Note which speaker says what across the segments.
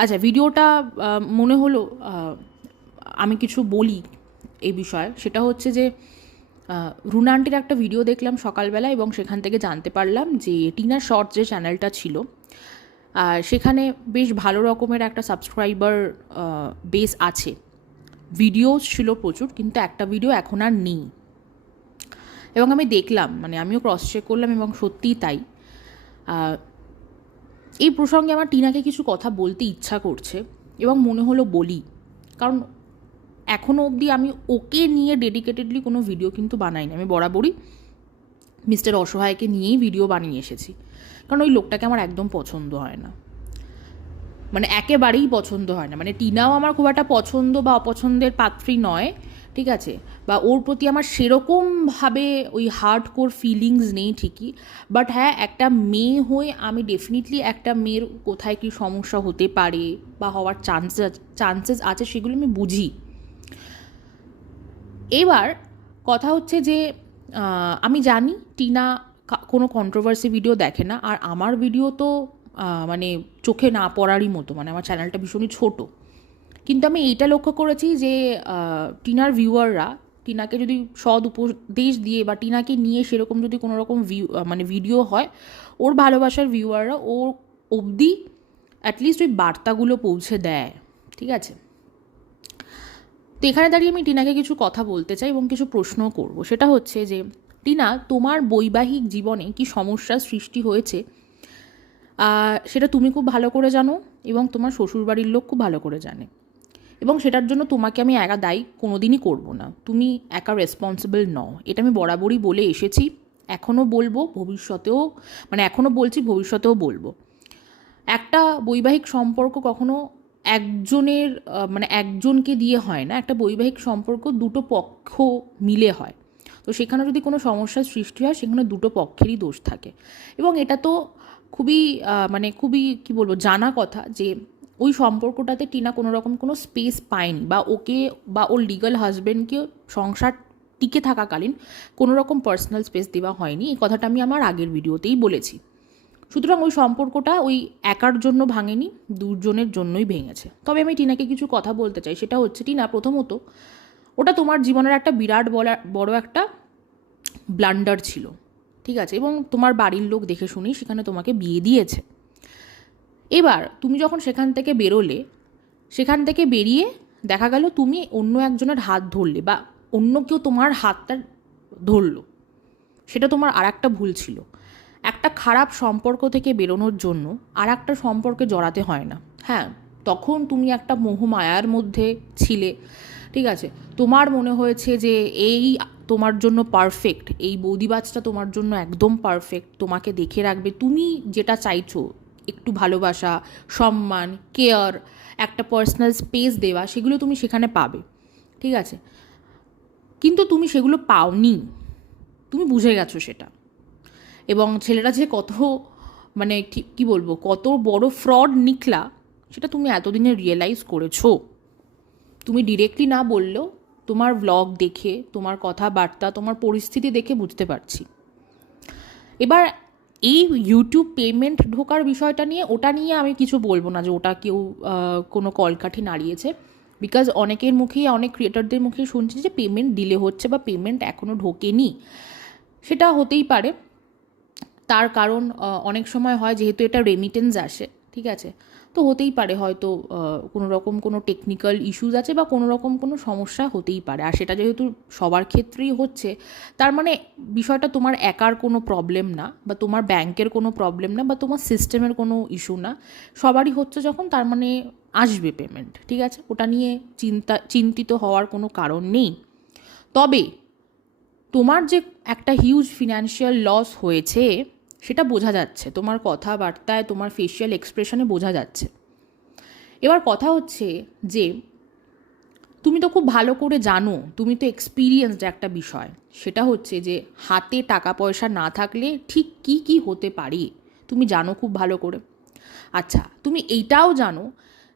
Speaker 1: আচ্ছা ভিডিওটা মনে হলো আমি কিছু বলি এই বিষয়ে। সেটা হচ্ছে যে আহ, রুনা আন্টির একটা ভিডিও দেখলাম সকালবেলা এবং সেখান থেকে জানতে পারলাম যে টিনা শর্ট যে চ্যানেলটা ছিল সেখানে বেশ ভালো রকমের একটা সাবস্ক্রাইবার বেস আছে। ভিডিও ছিল প্রচুর কিন্তু একটা ভিডিও এখন আর নেই। এবং আমি দেখলাম মানে আমিও ক্রস চেক করলাম এবং সত্যিই তাই। এই প্রসঙ্গে আমার টিনাকে কিছু কথা বলতে ইচ্ছা করছে এবং মনে হলো বলি। কারণ এখনও অবধি আমি ওকে নিয়ে ডেডিকেটেডলি কোনো ভিডিও কিন্তু বানাইনি। আমি বরাবরই মিস্টার অসহায়কে নিয়েই ভিডিও বানিয়ে এসেছি। কারণ ওই লোকটাকে আমার একদম পছন্দ হয় না। মানে একেবারেই পছন্দ হয় না। মানে টিনাও আমার খুব একটা পছন্দ বা অপছন্দের পাত্রী নয়। ঠিক আছে? বা ওর প্রতি আমার সেরকমভাবে ওই হার্ড কোর ফিলিংস নেই ঠিকই বাট হ্যাঁ একটা মেয়ে হয়ে আমি ডেফিনেটলি একটা মেয়ের কোথায় কী সমস্যা হতে পারে বা হওয়ার চান্সেস চান্সেস আছে সেগুলো আমি বুঝি। এবার কথা হচ্ছে যে আমি জানি টিনা কোনো কন্ট্রোভার্সি ভিডিও দেখে না, আর আমার ভিডিও তো মানে চোখে না পড়ারই মতো মানে আমার চ্যানেলটা ভীষণই ছোট। কিন্তু আমি এইটা লক্ষ্য করেছি যে টিনার ভিউয়াররা টিনাকে যদি সদ উপদেশ দিয়ে বা টিনাকে নিয়ে সেরকম যদি কোনো রকম ভিউ মানে ভিডিও হয়, ওর ভালোবাসার ভিউয়াররা ওর অবধি অ্যাটলিস্ট ওই বার্তাগুলো পৌঁছে দেয়, ঠিক আছে? তো এখানে দাঁড়িয়ে আমি টিনাকে কিছু কথা বলতে চাই এবং কিছু প্রশ্নও করব। সেটা হচ্ছে যে, টিনা, তোমার বৈবাহিক জীবনে কি সমস্যার সৃষ্টি হয়েছে? সেটা তুমি খুব ভালো করে জানো এবং তোমার শ্বশুরবাড়ির লোক খুব ভালো করে জানে। এবং সেটার জন্য তোমাকে আমি একা দায়ী কোনোদিনই করব না। তুমি একা রেসপন্সিবল নও। এটা আমি বরাবরই বলে এসেছি। এখনও বলব, ভবিষ্যতেও মানে এখনও বলছি, ভবিষ্যতেও বলব। একটা বৈবাহিক সম্পর্ক কখনো একজনের মানে একজনকে দিয়ে হয় না। একটা বৈবাহিক সম্পর্ক দুটো পক্ষ মিলে হয়। তো সেখানে যদি কোনো সমস্যার সৃষ্টি হয়, সেখানে দুটো পক্ষেরই দোষ থাকে। এবং এটা তো খুবই মানে খুবই, কি বলব, জানা কথা যে ওই সম্পর্কটাতে টিনা কোনো রকম কোনো স্পেস পায়নি বা ওকে বা ওর লিগাল হাজব্যান্ডকে সংসার টিকে থাকাকালীন কোনো রকম পার্সোনাল স্পেস দেওয়া হয়নি। এই কথাটা আমি আমার আগের ভিডিওতেই বলেছি। সুতরাং ওই সম্পর্কটা ওই একার জন্য ভাঙেনি, দুজনের জন্যই ভেঙেছে। তবে আমি টিনাকে কিছু কথা বলতে চাই, সেটা হচ্ছে টিনা, প্রথমত ওটা তোমার জীবনের একটা বিরাট বড় একটা ব্লান্ডার ছিল। ঠিক আছে? এবং তোমার বাড়ির লোক দেখে শুনেই সেখানে তোমাকে বিয়ে দিয়েছে। এবার তুমি যখন সেখান থেকে বেরোলে, সেখান থেকে বেরিয়ে দেখা গেল তুমি অন্য একজনের হাত ধরলে বা অন্য কেউ তোমার হাতটা ধরলো। সেটা তোমার আর একটা ভুল ছিল। একটা খারাপ সম্পর্ক থেকে বেরোনোর জন্য আর একটা সম্পর্কে জড়াতে হয় না। হ্যাঁ তখন তুমি একটা মোহমায়ার মধ্যে ছিলে, ঠিক আছে? তোমার মনে হয়েছে যে এই তোমার জন্য পারফেক্ট এই বৌদিবাজটা তোমার জন্য একদম পারফেক্ট তোমাকে দেখে রাখবে। তুমি যেটা চাইছো একটু ভালোবাসা, সম্মান, কেয়ার, একটা পার্সোনাল স্পেস দেওয়া, সেগুলো তুমি সেখানে পাবে। ঠিক আছে? কিন্তু তুমি সেগুলো পাওনি। তুমি বুঝে গেছো সেটা। এবং ছেলেটা যে কত মানে কি, কী বলব, কত বড় ফ্রড নিকলা, সেটা তুমি এতদিনে রিয়েলাইজ করেছ। তুমি ডিরেক্টলি না বললেও তোমার ব্লগ দেখে, তোমার কথাবার্তা, তোমার পরিস্থিতি দেখে বুঝতে পারছি। এবার এই ইউটিউব পেমেন্ট ঢোকার বিষয়টা নিয়ে, ওটা নিয়ে আমি কিছু বলব না যে ওটা কেউ কোনো কলকাঠি নাড়িয়েছে। বিকজ অনেকের মুখেই, অনেক ক্রিয়েটারদের মুখে শুনছি যে পেমেন্ট ডিলে হচ্ছে বা পেমেন্ট এখনও ঢোকেনি। সেটা হতেই পারে। তার কারণ অনেক সময় হয় যেহেতু এটা রেমিটেন্স আসে, ঠিক আছে? তো হতেই পারে হয়তো কোনো রকম কোনো টেকনিক্যাল ইস্যুস আছে বা কোনো রকম কোনো সমস্যা হতেই পারে। আর সেটা যেহেতু সবার ক্ষেত্রেই হচ্ছে, তার মানে বিষয়টা তোমার একার কোনো প্রবলেম না বা তোমার ব্যাংকের কোনো প্রবলেম না বা তোমার সিস্টেমের কোনো ইস্যু না। সবারই হচ্ছে যখন তার মানে আসবে পেমেন্ট ঠিক আছে? ওটা নিয়ে চিন্তা, চিন্তিত হওয়ার কোনো কারণ নেই। তবে তোমার যে একটা হিউজ ফিনান্সিয়াল লস হয়েছে সেটা বোঝা যাচ্ছে। তোমার কথাবার্তায়, তোমার ফেসিয়াল এক্সপ্রেশনে বোঝা যাচ্ছে। এবার কথা হচ্ছে যে, তুমি তো খুব ভালো করে জানো, তুমি তো এক্সপিরিয়েন্সড একটা বিষয়। সেটা হচ্ছে যে, হাতে টাকা পয়সা না থাকলে ঠিক কি কি হতে পারে? তুমি জানো খুব ভালো করে। আচ্ছা তুমি এইটাও জানো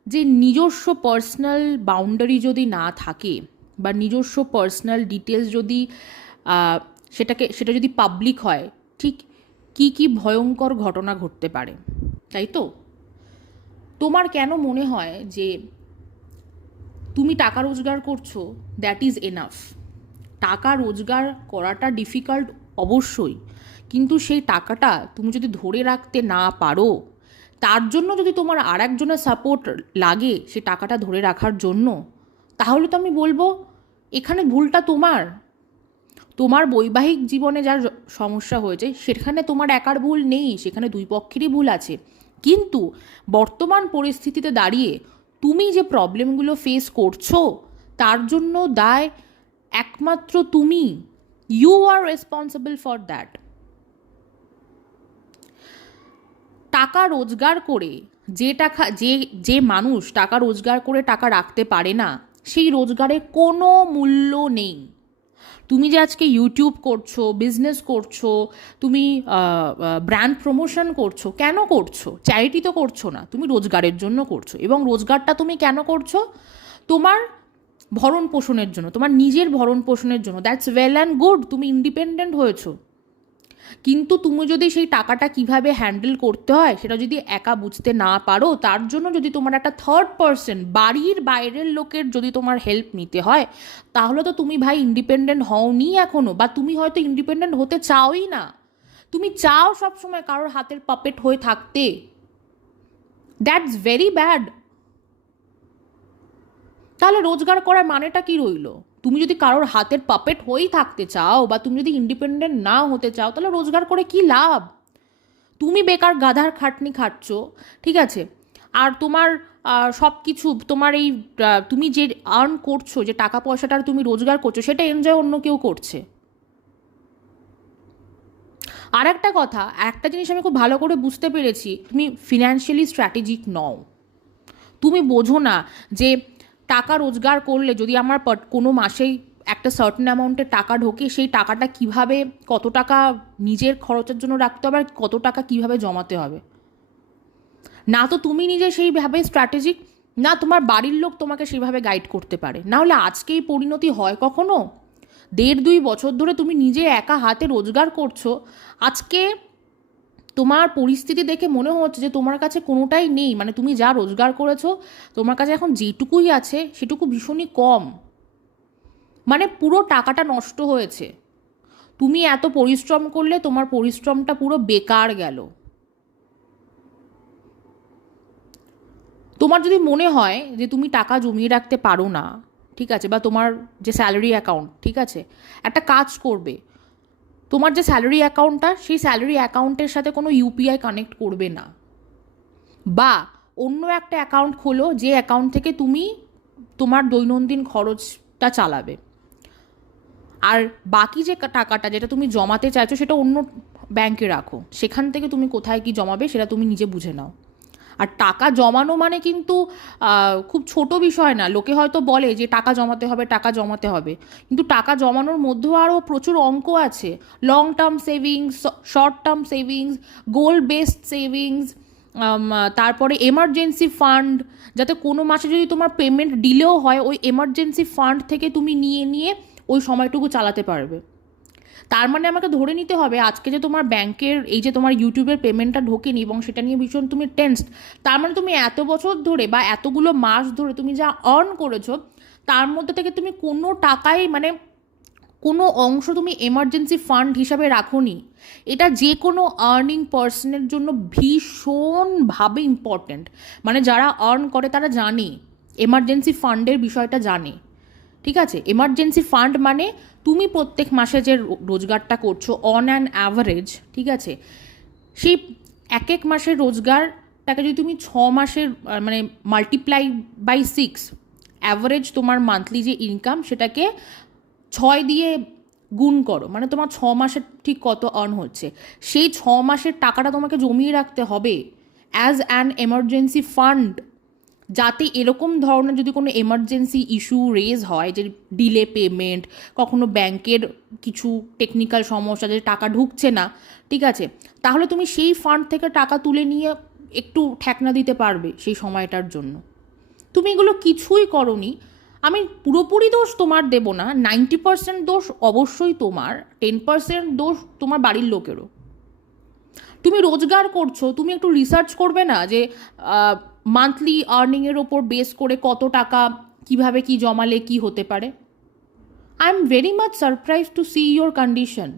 Speaker 1: যে, নিজস্ব পার্সোনাল বাউন্ডারি যদি না থাকে বা নিজস্ব পার্সোনাল ডিটেলস যদি সেটাকে, সেটা যদি পাবলিক হয়, ঠিক কি কি ভয়ঙ্কর ঘটনা ঘটতে পারে, তাই তো? তোমার কেন মনে হয় যে তুমি টাকা রোজগার করছ দ্যাট ইজ এনাফ টাকা রোজগার করাটা ডিফিকাল্ট অবশ্যই, কিন্তু সেই টাকাটা তুমি যদি ধরে রাখতে না পারো, তার জন্য যদি তোমার আর একজনের সাপোর্ট লাগে সে টাকাটা ধরে রাখার জন্য, তাহলে তো আমি বলব, এখানে ভুলটা তোমার। তোমার বৈবাহিক জীবনে যার সমস্যা হয়েছে, সেখানে তোমার একার ভুল নেই, সেখানে দুই পক্ষেরই ভুল আছে। কিন্তু বর্তমান পরিস্থিতিতে দাঁড়িয়ে তুমি যে প্রবলেমগুলো ফেস করছ, তার জন্য দায় একমাত্র তুমি। You are responsible for that টাকা রোজগার করে যে টাকা, যে যে মানুষ টাকা রোজগার করে টাকা রাখতে পারে না, সেই রোজগারে কোনো মূল্য নেই। তুমি যে আজকে ইউটিউব করছ বিজনেস করছ, তুমি ব্র্যান্ড প্রমোশন করছ, কেন করছ? চ্যারিটি তো করছ না, তুমি রোজগারের জন্য করছ। এবং রোজগারটা তুমি কেন করছ? তোমার ভরণ পোষণের জন্য, তোমার নিজের ভরণ পোষণের জন্য। দ্যাটস ওয়েল অ্যান্ড গুড তুমি ইন্ডিপেন্ডেন্ট হয়েছো। কিন্তু তুমি যদি সেই টাকাটা কীভাবে হ্যান্ডেল করতে হয়, সেটা যদি একা বুঝতে না পারো, তার জন্য যদি তোমার একটা থার্ড পার্সন বাড়ির বাইরের লোকের যদি তোমার হেল্প নিতে হয়, তাহলে তো তুমি ভাই ইন্ডিপেন্ডেন্ট হওনি এখনও বা তুমি হয়তো ইন্ডিপেন্ডেন্ট হতে চাওই না। তুমি চাও সবসময় কারোর হাতের পাপেট হয়ে থাকতে। দ্যাটস ভেরি ব্যাড তাহলে রোজগার করার মানেটা কি রইল? তুমি যদি কারোর হাতের পাপেট হয়েই থাকতে চাও বা তুমি যদি ইন্ডিপেন্ডেন্ট না হতে চাও, তাহলে রোজগার করে কি লাভ? তুমি বেকার গাধার খাটনি খাটছ, ঠিক আছে? আর তোমার সব কিছু তোমার এই তুমি যে আর্ন করছ, যে টাকা পয়সাটা তুমি রোজগার করছ, সেটা এনজয় অন্য কেউ করছে। আর একটা কথা, একটা জিনিস আমি খুব ভালো করে বুঝতে পেরেছি, তুমি ফিনান্সিয়ালি স্ট্র্যাটেজিক নও। তুমি বোঝো না যে টাকা রোজগার করলে, যদি আমার কোনো মাসেই একটা সার্টেন অ্যামাউন্টের টাকা ঢোকে, সেই টাকাটা কীভাবে, কত টাকা নিজের খরচের জন্য রাখতে হবে আর কত টাকা কীভাবে জমাতে হবে? না তো তুমি নিজে সেইভাবে স্ট্র্যাটেজিক না তোমার বাড়ির লোক তোমাকে সেইভাবে গাইড করতে পারে। না হলে আজকে এই পরিণতি হয় কখনো? দেড় দুই বছর ধরে তুমি নিজে একা হাতে রোজগার করছ, আজকে তোমার পরিস্থিতি দেখে মনে হচ্ছে যে তোমার কাছে কোনোটাই নেই। মানে তুমি যা রোজগার করেছ, তোমার কাছে এখন যেটুকুই আছে, সেটুকু ভীষণই কম। মানে পুরো টাকাটা নষ্ট হয়েছে। তুমি এত পরিশ্রম করলে তোমার পরিশ্রমটা পুরো বেকার গেল। তোমার যদি মনে হয় যে তুমি টাকা জমিয়ে রাখতে পারো না, ঠিক আছে, বা তোমার যে স্যালারি অ্যাকাউন্ট ঠিক আছে, একটা কাজ করবে। তোমার যে স্যালারি অ্যাকাউন্টটা সেই স্যালারি অ্যাকাউন্টের সাথে কোনো ইউপিআই কানেক্ট করবে না। বা অন্য একটা অ্যাকাউন্ট খোলো, যে অ্যাকাউন্ট থেকে তুমি তোমার দৈনন্দিন খরচটা চালাবে। আর বাকি যে টাকাটা যেটা তুমি জমাতে চাইছো, সেটা অন্য ব্যাংকে রাখো। সেখান থেকে তুমি কোথায় কি জমাবে, সেটা তুমি নিজে বুঝে নাও। আর টাকা জমানো মানে কিন্তু খুব ছোট বিষয় না। লোকে হয়তো বলে যে টাকা জমাতে হবে, টাকা জমাতে হবে। কিন্তু টাকা জমানোর মধ্যেও আরও প্রচুর অঙ্ক আছে। Long term savings short term savings goal based savings তারপরে এমার্জেন্সি ফান্ড যাতে কোনো মাসে যদি তোমার পেমেন্ট ডিলেও হয়, ওই এমার্জেন্সি ফান্ড থেকে তুমি নিয়ে নিয়ে ওই সময়টুকু চালাতে পারবে। তার মানে আমাকে ধরে নিতে হবে আজকে যে তোমার ব্যাংকের এই যে তোমার ইউটিউবের পেমেন্টটা ঢোকেনি এবং সেটা নিয়ে ভীষণ তুমি টেন্সড তার মানে তুমি এত বছর ধরে বা এতগুলো মাস ধরে তুমি যা আর্ন করেছ, তার মধ্যে থেকে তুমি কোনো টাকাই মানে কোনো অংশ তুমি এমার্জেন্সি ফান্ড হিসাবে রাখোনি। এটা যে কোনো আর্নিং পার্সনের জন্য ভীষণভাবে ইম্পর্ট্যান্ট মানে যারা আর্ন করে তারা জানে এমার্জেন্সি ফান্ডের বিষয়টা জানে। ঠিক আছে? এমার্জেন্সি ফান্ড মানে তুমি প্রত্যেক মাসে যে রোজগারটা করছ অন অ্যান অ্যাভারেজ ঠিক আছে? সেই এক এক মাসের রোজগারটাকে যদি তুমি ছ মাসের মানে মাল্টিপ্লাই বাই সিক্স অ্যাভারেজ তোমার মান্থলি যে ইনকাম সেটাকে ছয় দিয়ে গুণ করো। মানে তোমার ছ মাসের ঠিক কত আর্ন হচ্ছে। সেই ছ মাসের টাকাটা তোমাকে জমিয়ে রাখতে হবে অ্যাজ অ্যান এমার্জেন্সি ফান্ড যাতে এরকম ধরনের যদি কোনো এমার্জেন্সি ইস্যু রেজ হয়, যে ডিলে পেমেন্ট কখনো ব্যাংকের কিছু টেকনিক্যাল সমস্যা, যে টাকা ঢুকছে না, ঠিক আছে? তাহলে তুমি সেই ফান্ড থেকে টাকা তুলে নিয়ে একটু ঠেকনা দিতে পারবে সেই সময়টার জন্য। তুমি এগুলো কিছুই করনি। আমি পুরোপুরি দোষ তোমার দেব না। নাইনটি পার্সেন্ট দোষ অবশ্যই তোমার টেন পার্সেন্ট দোষ তোমার বাড়ির লোকেরও। তুমি রোজগার করছ, তুমি একটু রিসার্চ করবে না যে মান্থলি আর্নিংয়ের ওপর বেস করে কত টাকা, কীভাবে কি জমালে, কি হতে পারে? I am very much surprise to see your condition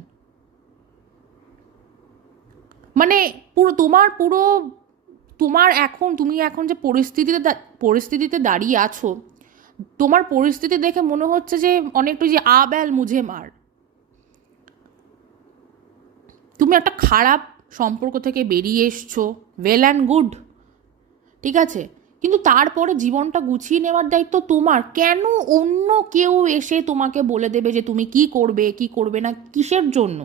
Speaker 1: মানে পুরো তোমার পুরো তোমার এখন, তুমি এখন যে পরিস্থিতিতে পরিস্থিতিতে দাঁড়িয়ে আছো, তোমার পরিস্থিতি দেখে মনে হচ্ছে যে অনেকটা যে আ ব্যাল মুঝে মার তুমি একটা খারাপ সম্পর্ক থেকে বেরিয়ে এসছো ওয়েল অ্যান্ড গুড ঠিক আছে? কিন্তু তারপরে জীবনটা গুছিয়ে নেওয়ার দায়িত্ব তোমার। কেন অন্য কেউ এসে তোমাকে বলে দেবে যে তুমি কি করবে কি করবে না, কিসের জন্য?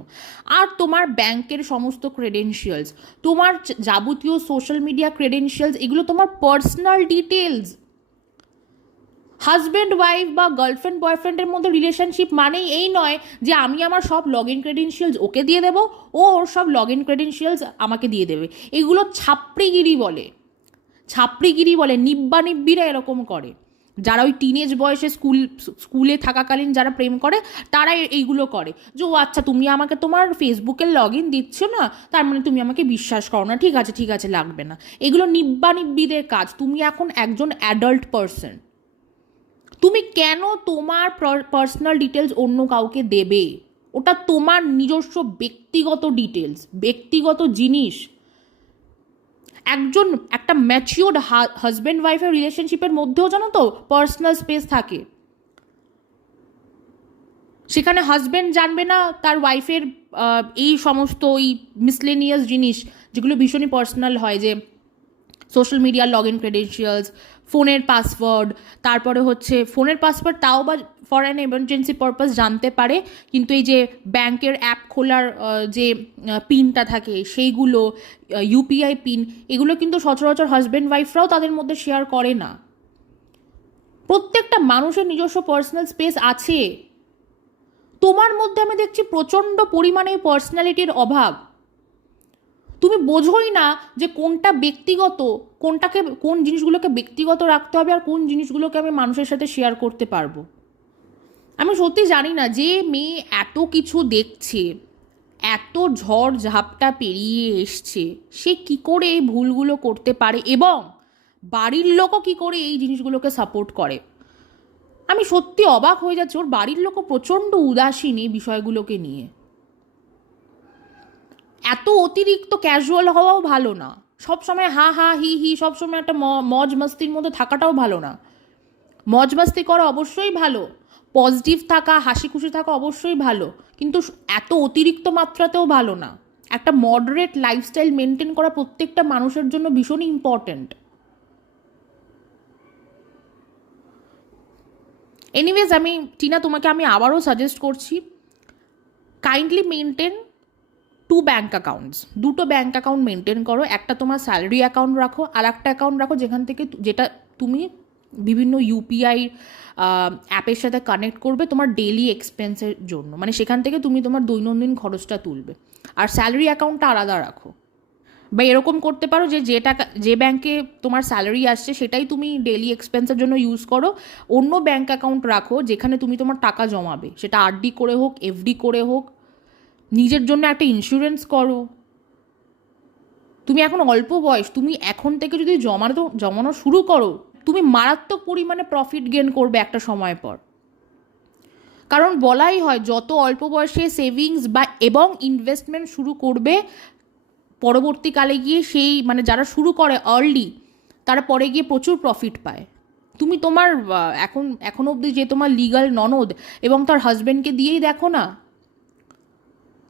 Speaker 1: আর তোমার ব্যাংকের সমস্ত ক্রেডেনশিয়ালস তোমার যাবতীয় সোশ্যাল মিডিয়া ক্রেডেনশিয়ালস এগুলো তোমার পার্সোনাল ডিটেলস হাজব্যান্ড ওয়াইফ বা গার্লফ্রেন্ড বয়ফ্রেন্ডের মধ্যে রিলেশনশিপ মানেই এই নয় যে আমি আমার সব লগ ইন ক্রেডেনশিয়ালস ওকে দিয়ে দেবো, ও ওর সব লগ ইন ক্রেডেনশিয়ালস আমাকে দিয়ে দেবে। এগুলো ছাপড়িগিরি বলে। ছাপড়িগিরি বলে, নিব্বা নিব্বিরা এরকম করে। যারা ওই টিনেজ বয়সে স্কুল, স্কুলে থাকাকালীন যারা প্রেম করে, তারা এইগুলো করে। যে, ও আচ্ছা তুমি আমাকে তোমার ফেসবুকের লগ ইন দিচ্ছ না? তার মানে তুমি আমাকে বিশ্বাস করো না। ঠিক আছে ঠিক আছে, লাগবে না। এগুলো নিব্বা নিব্বিদের কাজ। তুমি এখন একজন অ্যাডাল্ট পারসন তুমি কেন তোমার পার্সোনাল ডিটেলস অন্য কাউকে দেবে? ওটা তোমার নিজস্ব ব্যক্তিগত ডিটেলস ব্যক্তিগত জিনিস। একজন, একটা ম্যাচিওর্ড হাজব্যান্ড ওয়াইফের রিলেশনশিপের মধ্যেও জানো তো পার্সোনাল স্পেস থাকে। সেখানে হাজব্যান্ড জানবে না তার ওয়াইফের এই সমস্ত ওই মিসলেনিয়াস জিনিস যেগুলো ভীষণই পার্সোনাল হয় যে সোশ্যাল মিডিয়ার লগ ইন ক্রেডেনশিয়ালস ফোনের পাসওয়ার্ড, তারপরে হচ্ছে ফোনের পাসওয়ার্ড তাও বা ফর অ্যান এমার্জেন্সি পারপাস জানতে পারে, কিন্তু এই যে ব্যাংকের অ্যাপ খোলার যে পিনটা থাকে সেইগুলো ইউপিআই পিন এগুলো কিন্তু সচরাচর হাজব্যান্ড ওয়াইফরাও তাদের মধ্যে শেয়ার করে না। প্রত্যেকটা মানুষের নিজস্ব পার্সোনাল স্পেস আছে। তোমার মধ্যে আমি দেখছি প্রচণ্ড পরিমাণে পার্সোনালিটির অভাব। তুমি বোঝোই না যে কোনটা ব্যক্তিগত, কোনটাকে, কোন জিনিসগুলোকে ব্যক্তিগত রাখতে হবে আর কোন জিনিসগুলোকে আমি মানুষের সাথে শেয়ার করতে পারব। আমি সত্যি জানি না যে মেয়ে এত কিছু দেখছে, এত ঝড় ঝাপটা পেরিয়ে এসছে, সে কি করে এই ভুলগুলো করতে পারে এবং বাড়ির লোকও কি করে এই জিনিসগুলোকে সাপোর্ট করে? আমি সত্যি অবাক হয়ে যাচ্ছি, ওর বাড়ির লোকও প্রচণ্ড উদাসীন এই বিষয়গুলোকে নিয়ে। এত অতিরিক্ত ক্যাজুয়াল হওয়াও ভালো না। সব সময় হা হা, হি হি, সব সময় একটা মজ মস্তির মধ্যে থাকাটাও ভালো না। মজ মাস্তি করা অবশ্যই ভালো পজিটিভ থাকা, হাসি খুশি থাকা অবশ্যই ভালো, কিন্তু এত অতিরিক্ত মাত্রাতেও ভালো না। একটা মডারেট লাইফস্টাইল মেনটেন করা প্রত্যেকটা মানুষের জন্য ভীষণই ইম্পর্ট্যান্ট এনিওয়েজ আমি, টিনা, তোমাকে আমি আবারও সাজেস্ট করছি kindly maintain two bank accounts দুটো ব্যাঙ্ক অ্যাকাউন্ট মেনটেন করো, একটা তোমার স্যালারি অ্যাকাউন্ট রাখো, আর একটা অ্যাকাউন্ট রাখো যেখান থেকে যেটা তুমি বিভিন্ন ইউপিআই অ্যাপের সাথে কানেক্ট করবে তোমার ডেলি এক্সপেন্সের জন্য। মানে সেখান থেকে তুমি তোমার দৈনন্দিন খরচটা তুলবে। আর স্যালারি অ্যাকাউন্টটা আলাদা রাখো। বা এরকম করতে পারো যে যে টাকা যে ব্যাংকে তোমার স্যালারি আসছে, সেটাই তুমি ডেলি এক্সপেন্সের জন্য ইউজ করো। অন্য ব্যাঙ্ক অ্যাকাউন্ট রাখো, যেখানে তুমি তোমার টাকা জমাবে। সেটা আরডি করে হোক এফডি করে হোক নিজের জন্য একটা ইন্স্যুরেন্স করো। তুমি এখন অল্প বয়স, তুমি এখন থেকে যদি জমানো জমানো শুরু করো, তুমি মারাত্মক পরিমাণে প্রফিট গেন করবে একটা সময় পর। কারণ বলাই হয়, যত অল্প বয়সে সেভিংস বা এবং ইনভেস্টমেন্ট শুরু করবে, পরবর্তীকালে গিয়ে সেই মানে যারা শুরু করে আর্লি তারা পরে গিয়ে প্রচুর প্রফিট পায়। তুমি তোমার এখন এখন অবধি যে তোমার লিগাল ননদ এবং তার হাজব্যান্ডকে দিয়েই দেখো না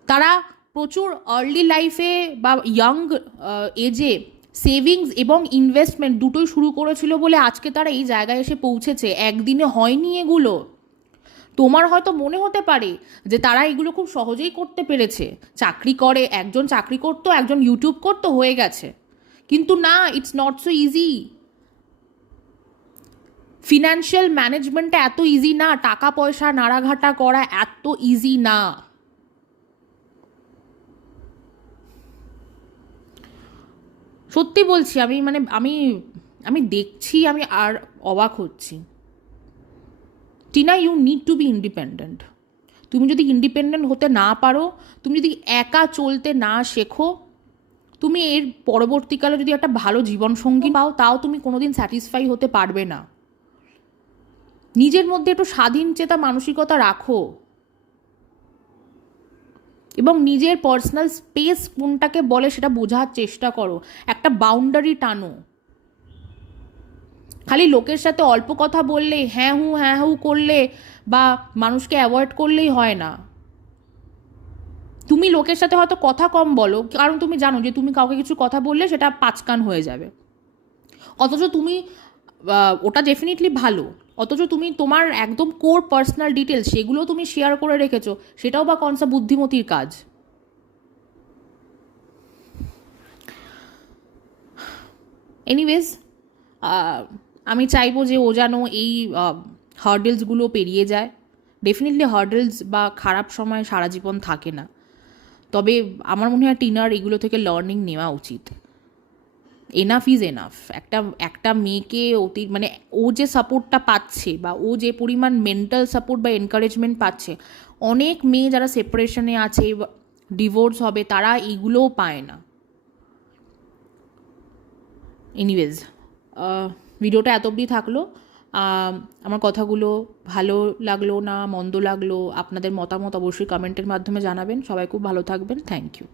Speaker 1: তারা প্রচুর আর্লি লাইফে বা ইয়াং এজে সেভিংস এবং ইনভেস্টমেন্ট দুটোই শুরু করেছিল বলে আজকে তারা এই জায়গায় এসে পৌঁছেছে। একদিনে হয়নি এগুলো। তোমার হয়তো মনে হতে পারে যে তারা এগুলো খুব সহজেই করতে পেরেছে। চাকরি করে, একজন চাকরি করতো, একজন ইউটিউব করতো, হয়ে গেছে। কিন্তু না it's not so easy financial ম্যানেজমেন্টটা এত ইজি না টাকা পয়সা নাড়াঘাটা করা এত ইজি না। সত্যি বলছি, আমি মানে আমি আমি দেখছি, আমি আর অবাক হচ্ছি। Tina you need to be independent তুমি যদি ইন্ডিপেন্ডেন্ট হতে না পারো, তুমি যদি একা চলতে না শেখো, তুমি এর পরবর্তীকালে যদি একটা ভালো জীবনসঙ্গী পাও, তাও তুমি কোনোদিন স্যাটিসফাই হতে পারবে না। নিজের মধ্যে একটু স্বাধীন চেতা মানসিকতা রাখো। এবং নিজের পার্সোনাল স্পেস কোনটাকে বলে সেটা বোঝার চেষ্টা করো। একটা বাউন্ডারি টানো। খালি লোকের সাথে অল্প কথা বললে হ্যাঁ হু হ্যাঁ হু করলে বা মানুষকে অ্যাভয়েড করলেই হয় না। তুমি লোকের সাথে হয়তো কথা কম বলো, কারণ তুমি জানো যে তুমি কাউকে কিছু কথা বললে সেটা পাঁচকান হয়ে যাবে। অথচ তুমি ওটা ডেফিনেটলি ভালো। অথচ তুমি তোমার একদম কোর পার্সোনাল ডিটেলস সেগুলো তুমি শেয়ার করে রেখেছো, সেটাও বা কনসা বুদ্ধিমতির কাজ? এনিওয়েজ আমি চাইব যে ও যেন এই হার্ডেলসগুলো পেরিয়ে যায়। ডেফিনেটলি হার্ডেলস বা খারাপ সময় সারা জীবন থাকে না। তবে আমার মনে হয় টিনার এগুলো থেকে লার্নিং নেওয়া উচিত। এনাফ ইজ এনাফ একটা একটা মেয়েকে অতি মানে ও যে সাপোর্টটা পাচ্ছে বা ও যে পরিমাণ মেন্টাল সাপোর্ট বা এনকারেজমেন্ট পাচ্ছে, অনেক মেয়ে যারা সেপারেশনে আছে ডিভোর্স হবে, তারা এইগুলোও পায় না। এনিওয়েজ ভিডিওটা এত অবধি থাকল। আমার কথাগুলো ভালো লাগল না, মন্দ লাগল, আপনাদের মতামত অবশ্যই কমেন্টের মাধ্যমে জানাবেন। সবাই খুব ভালো থাকবেন। Thank you